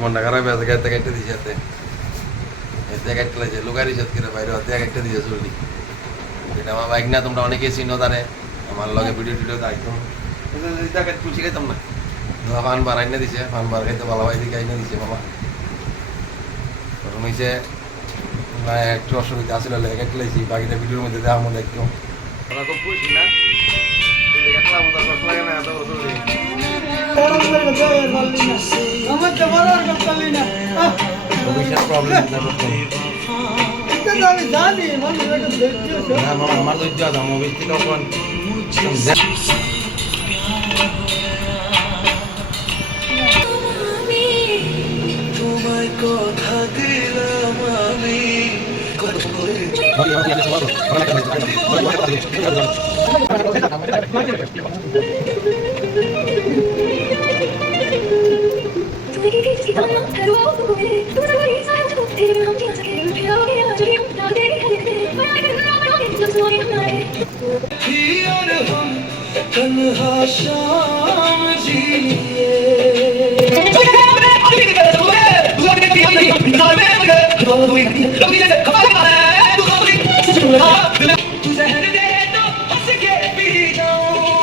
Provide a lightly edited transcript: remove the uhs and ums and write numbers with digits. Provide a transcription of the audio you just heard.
মনটা খারাপ আছে গাইতে গাইতে দিছে এতে এতে গাইতে লাগছে লোকার ইজ্জত করে বাইরে হাতে গাইতে দিছে চুরি এটা আমার বাইক না তোমরা অনেকেই চিনো তারে আমার লগে ভিডিও টিডিও দেখতো এটা গাইতে তুলছি গাইতাম না ফান বার আইনা দিছে ফান বার খাইতে ভালো ভাই দিকে আইনা দিছে মামা তখন হয়েছে একটু অসুবিধা আসলে গাইতে লাগছি বাকিটা ভিডিওর মধ্যে দেওয়ার মধ্যে একটু আমরা খুব খুশি না গাইতলাম তো কষ্ট লাগে না এত চুরি ভবিষ্যৎ প্রবলেম আমার ধৈর্য আছে আমার অভিজ্ঞ তখন তোমায় কথা দিলাম আমি तन्हा शाम जिए जहर दे तो हंस के पी जाऊं